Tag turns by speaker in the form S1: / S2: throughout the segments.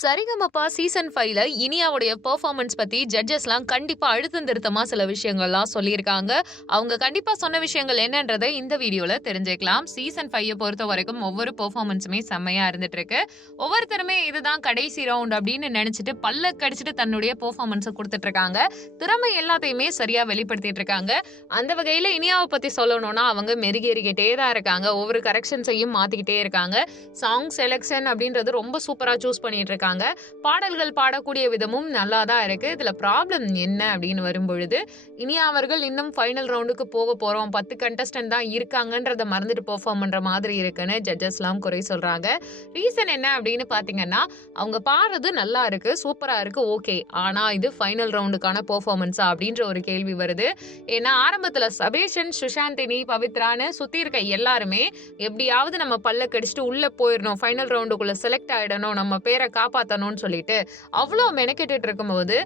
S1: Sarigamapa season ஃபைவ்ல இனியாவுடைய performance பத்தி ஜட்ஜஸ்லாம் கண்டிப்பா அழுத்தம் திருத்தமா சில விஷயங்கள்லாம் சொல்லியிருக்காங்க. அவங்க கண்டிப்பா சொன்ன விஷயங்கள் என்னன்றதை இந்த வீடியோல தெரிஞ்சுக்கலாம். சீசன் ஃபைவ் பொறுத்த வரைக்கும் ஒவ்வொரு பெர்ஃபார்மன்ஸுமே செம்மையா இருந்துட்டு இருக்கு ஒவ்வொருத்தருமே இதுதான் கடைசி ரவுண்ட் அப்படின்னு நினைச்சிட்டு பல்ல கடிச்சிட்டு தன்னுடைய பெர்ஃபார்மன்ஸை கொடுத்துட்டு இருக்காங்க திறமை எல்லாத்தையுமே சரியா வெளிப்படுத்திட்டு இருக்காங்க அந்த வகையில இனியாவை பத்தி சொல்லணும்னா அவங்க மெருகேறிக்கிட்டே தான் இருக்காங்க. ஒவ்வொரு கரெக்ஷன்ஸையும் மாத்திக்கிட்டே இருக்காங்க. சாங் செலெக்ஷன் அப்படின்றது ரொம்ப சூப்பரா சூஸ் பண்ணிட்டு பண்ணியிருக்காங்க பாடல்கள் பாடக்கூடிய விதமும் நல்லா தான் இருக்கு. இதுல ப்ராப்ளம் என்ன அப்படின்னு வரும்பொழுது இனி அவர்கள் இன்னும் ஃபைனல் ரவுண்டுக்கு போக போறோம். பத்து கண்டஸ்டன்ட் தான் இருக்காங்கன்றத மறந்துட்டு பெர்ஃபார்ம் பண்ற மாதிரி இருக்குன்னு ஜட்ஜஸ்லாம் குறை சொல்றாங்க. ரீசன் என்ன அப்படின்னு பாத்தீங்கன்னா அவங்க பாடுறது நல்லா இருக்கு சூப்பரா இருக்கு ஓகே ஆனா இது ஃபைனல் ரவுண்டுக்கான பெர்ஃபார்மன்ஸா அப்படின்ற ஒரு கேள்வி வருது. ஏன்னா ஆரம்பத்துல சபேஷன் சுஷாந்தினி பவித்ரான்னு சுத்தி இருக்க எல்லாருமே எப்படியாவது நம்ம பல்ல கடிச்சிட்டு உள்ள போயிடணும். ஃபைனல் ரவுண்டுக்குள்ள செலக்ட் ஆயிடணும். நம்ம பேரை காப்பாற்றணும்னு சொல்லிட்டு அவ்வளோ மெனக்கெட்டு இருக்கும்போது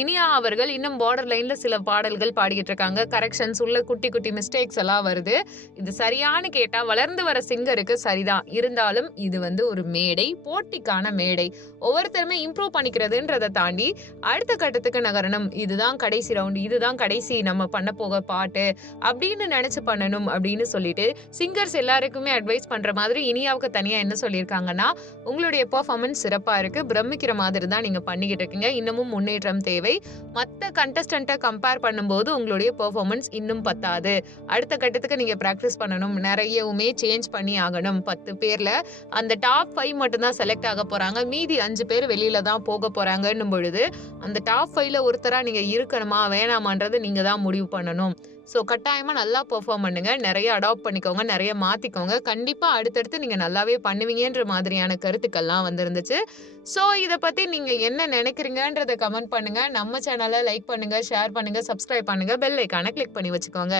S1: இனியா அவர்கள் இன்னும் பார்டர் லைன்ல சில பாடல்கள் பாடிக்கிட்டு இருக்காங்க. கரெக்ஷன்ஸ் உள்ள குட்டி குட்டி மிஸ்டேக்ஸ் எல்லாம் வருது. இது சரியானு கேட்டா வளர்ந்து வர சிங்கருக்கு சரிதான். இருந்தாலும் இது வந்து ஒரு மேடை போட்டிக்கான மேடை. ஒவ்வொருத்தருமே இம்ப்ரூவ் பண்ணிக்கிறதுன்றதை தாண்டி அடுத்த கட்டத்துக்கு நகரணும். இதுதான் கடைசி ரவுண்ட் இதுதான் கடைசி நம்ம பண்ண போக பாட்டு அப்படின்னு நினைச்சு பண்ணணும் அப்படின்னு சொல்லிட்டு சிங்கர்ஸ் எல்லாருக்குமே அட்வைஸ் பண்ற மாதிரி இனியாவுக்கு தனியா என்ன சொல்லியிருக்காங்கன்னா உங்களுடைய பெர்ஃபார்மன்ஸ் சிறப்பா இருக்கு. பிரமிக்கிற மாதிரி தான் நீங்க பண்ணிக்கிட்டு இருக்கீங்க. இன்னமும் முன்னேற்றம் தேவை. மற்ற கண்டஸ்டண்ட்டை கம்பேர் பண்ணும்போது உங்களுடைய பெர்ஃபார்மன்ஸ் இன்னும் பத்தாது. அடுத்த கட்டத்துக்கு நீங்க ப்ராக்டிஸ் பண்ணணும். நிறையவுமே சேஞ்ச் பண்ணி ஆகணும். பத்து பேர்ல அந்த டாப் ஃபைவ் மட்டும்தான் செலக்ட் ஆக போறாங்க. மீதி அஞ்சு பேர் வெளியில தான் போக போறாங்கன்னும் பொழுது அந்த டாப் ஃபைவ்ல ஒருத்தரா நீங்க இருக்கணுமா வேணாமான்றது நீங்க தான் முடிவு பண்ணணும். ஸோ கட்டாயமாக நல்லா பெர்ஃபார்ம் பண்ணுங்க. நிறைய அடாப்ட் பண்ணிக்கோங்க. நிறைய மாற்றிக்கோங்க கண்டிப்பாக அடுத்தடுத்து நீங்கள் நல்லாவே பண்ணுவீங்கன்ற மாதிரியான கருத்துக்கள்லாம் வந்துருந்துச்சு. ஸோ இதை பத்தி நீங்க என்ன நினைக்கிறீங்கன்றத கமெண்ட் பண்ணுங்க. நம்ம சேனலை லைக் பண்ணுங்க ஷேர் பண்ணுங்க சப்ஸ்கிரைப் பண்ணுங்க பெல் ஐக்கானை கிளிக் பண்ணி வச்சுக்கோங்க.